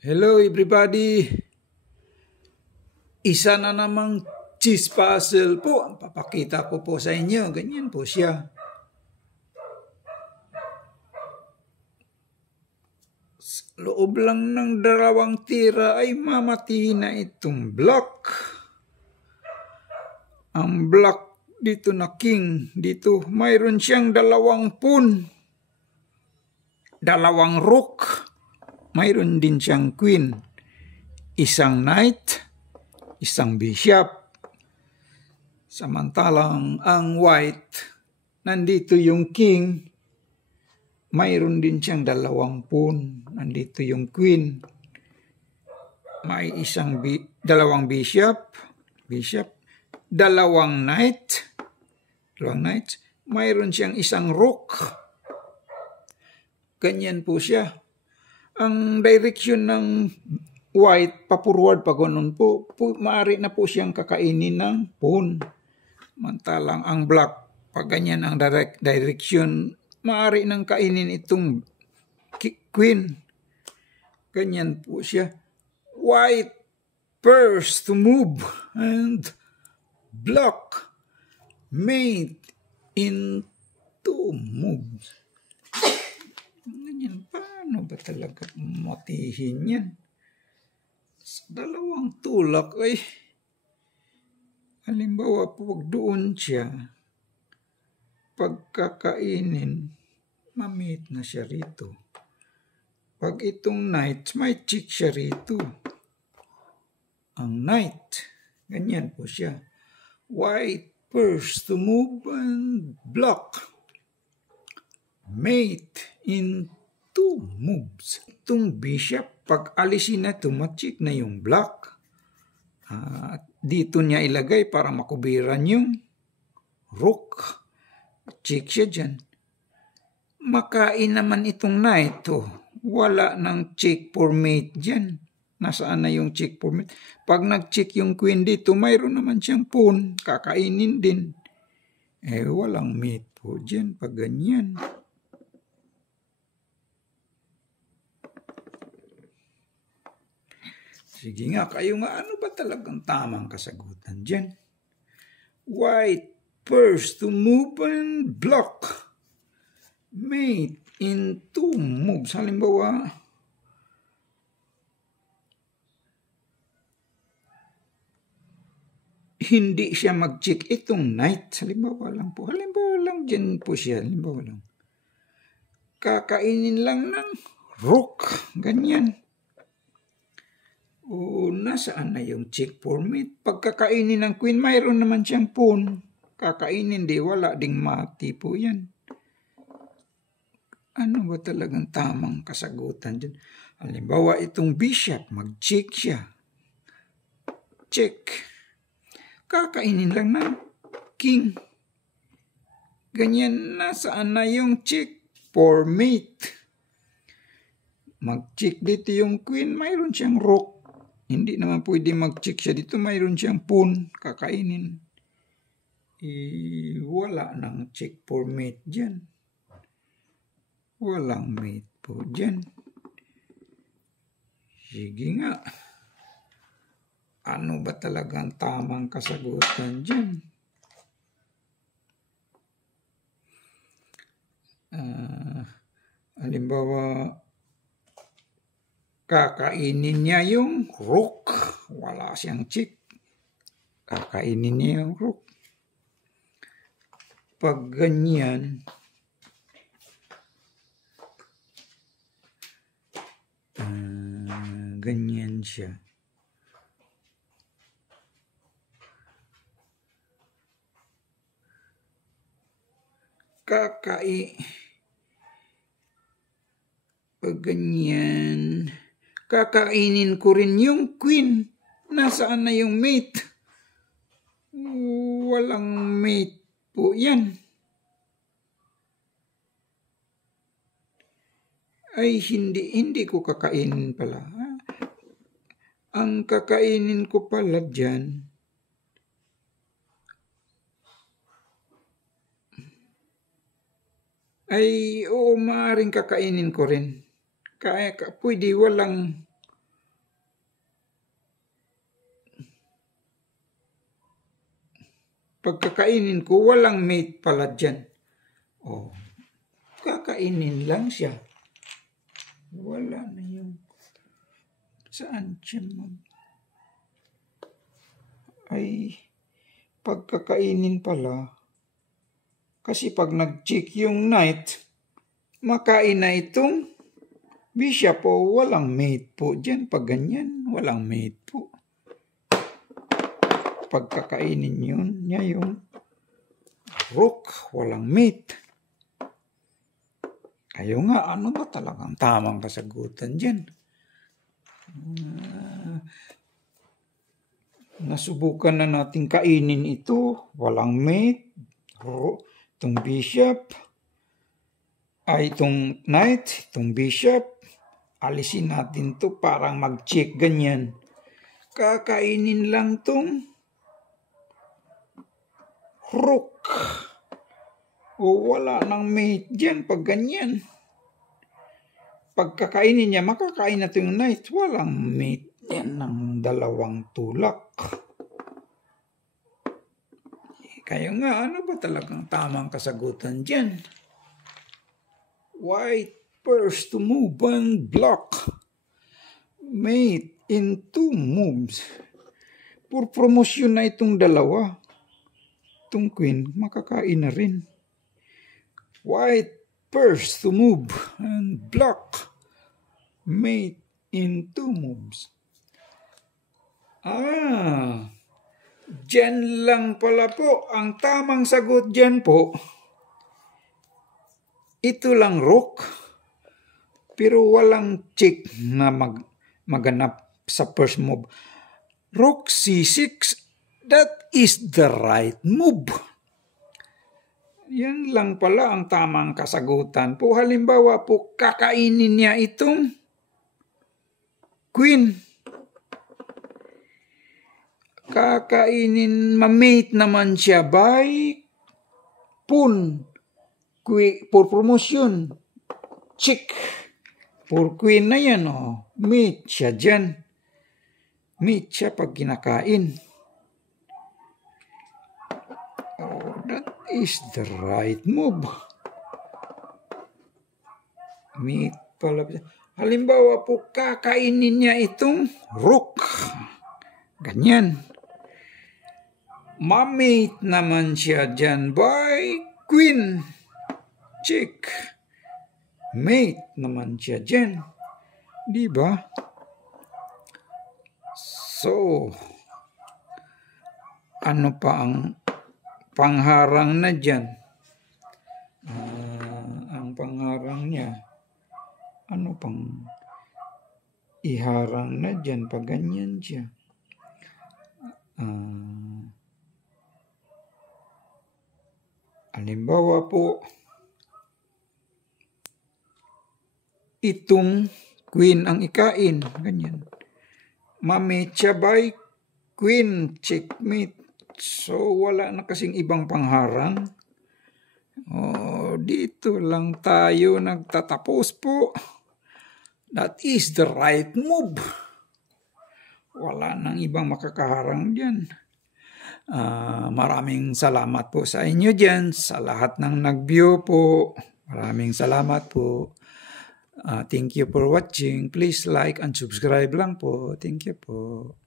Hello everybody! Isa na namang cheese puzzle po ang papakita ko po sa inyo. Ganyan po siya. Loob lang ng 2 tira ay mamati na itong block. Ang block dito na king. Dito mayroon siyang 2 pawn. 2 rook. Mayroon din siyang queen, isang knight, isang bishop. Samantalang ang white, nandito yung king, mayroon din siyang 2 pawn. Nandito yung queen, may isang 2 bishop, 2 knight, mayroon siyang isang rook. Ganyan po siya. Ang direction ng white, pa-forward pa ganun po, maaari na po siyang kakainin ng pawn. Mantalang ang black, pag ganyan ang direction, maaari nang kainin itong queen. Ganyan po siya. White first to move and block mate in 2 moves. Ganyan, paano ba talaga matihin yan? Sa 2 tulak ay, halimbawa pag doon siya, pagkakainin, mamit na siya rito. Pag itong knight, may check siya rito. Ang knight, ganyan po siya. White first to move and block. Mate in 2 moves. Itong bishop, pag alisin na ito, ma-check na yung black. Dito niya ilagay para makubiran yung rook. Check siya dyan. Makain naman itong knight. Wala nang check for mate dyan. Nasaan na yung check for mate? Pag nag-check yung queen dito, mayroon naman siyang pawn. Kakainin din. Walang mate po dyan pag ganyan. Sige nga, kayo nga, ano ba talagang tamang kasagutan dyan? White first to move and block. Mate in 2 moves. Halimbawa, hindi siya mag-check itong knight. Halimbawa lang po. Halimbawa lang dyan po siya. Halimbawa lang. Kakainin lang ng rook. Ganyan. Nasaan na yung check for mate? Pagkakainin ng queen, mayroon naman siyang pawn. Kakainin di, wala ding mati po yan. Ano ba talagang tamang kasagutan dyan? Halimbawa, itong bishop, mag-check siya. Check. Kakainin lang ng king. Ganyan, nasaan na yung check for mate? Mag-check dito yung queen, mayroon siyang rook. Hindi naman pwede mag-check siya dito, mayroon siyang pawn, kakainin. Wala nang check for mate dyan. Walang mate po dyan. Sige nga. Ano ba talagang tamang kasagutan dyan? Halimbawa, kakainin niya yung rook. Wala siyang check. Kakainin niya yung rook. Pag ganyan, ganyan siya. Pag ganyan, kakainin ko rin yung queen. Nasaan na yung mate? Walang mate po yan. Ay, hindi ko kakainin pala. Ang kakainin ko pala dyan, ay maaaring kakainin ko rin. Pwede walang Pagkakainin ko, walang mate pala dyan. Oh, kakainin lang siya. Wala na yung... Saan siya ay, pagkakainin pala. Kasi pag nag-check yung knight, makain na itong bishop po. Walang mate po dyan. Pag ganyan, walang mate po. Pagkakainin yun, niya yung rook, walang mate. Kayo nga, ano ba talagang tamang kasagutan dyan? Nasubukan na natin kainin ito. Walang mate. Itong bishop. Ay, itong knight. Itong bishop. Alisin natin to parang mag-check ganyan. Kakainin lang tong rook. O wala nang mate dyan pag ganyan. Pagkakainin niya, makakain na itong knight. Walang mate yan ng dalawang tulak. Kaya nga, ano ba talagang tamang kasagutan dyan? White first to move and block. Mate in 2 moves. Pur promosyon na itong dalawa. Itong queen, makakain na rin. White first to move and block. Mate in 2 moves. Dyan lang pala po. Ang tamang sagot dyan po, ito lang rook. Pero walang check na maganap sa first move. Rook C6, that is the right move. Yan lang pala ang tamang kasagutan po. Halimbawa po, kakainin niya itong queen. Kakainin, mamate naman siya by pawn. For promotion. Check. For queen na yan, oh. Mate siya dyan. Mate siya pag kinakain. Oh, that is the right move. Mate pala. Halimbawa po, kakainin niya itong rook. Ganyan. Mamate naman siya dyan by queen. Check. Mate naman siya dyan. Diba? So, ano pa ang pangharang na dyan? Ang pangharang niya, ano pang iharang na dyan pag ganyan siya? Halimbawa po, itong queen ang ikain. Ganyan. Mamate siya by queen. Checkmate. So, wala na kasing ibang pangharang. Dito lang tayo nagtatapos po. That is the right move. Wala nang ibang makakaharang dyan. Maraming salamat po sa inyo dyan, sa lahat ng nag-view po. Maraming salamat po. Thank you for watching. Please like and subscribe lang po. Thank you po.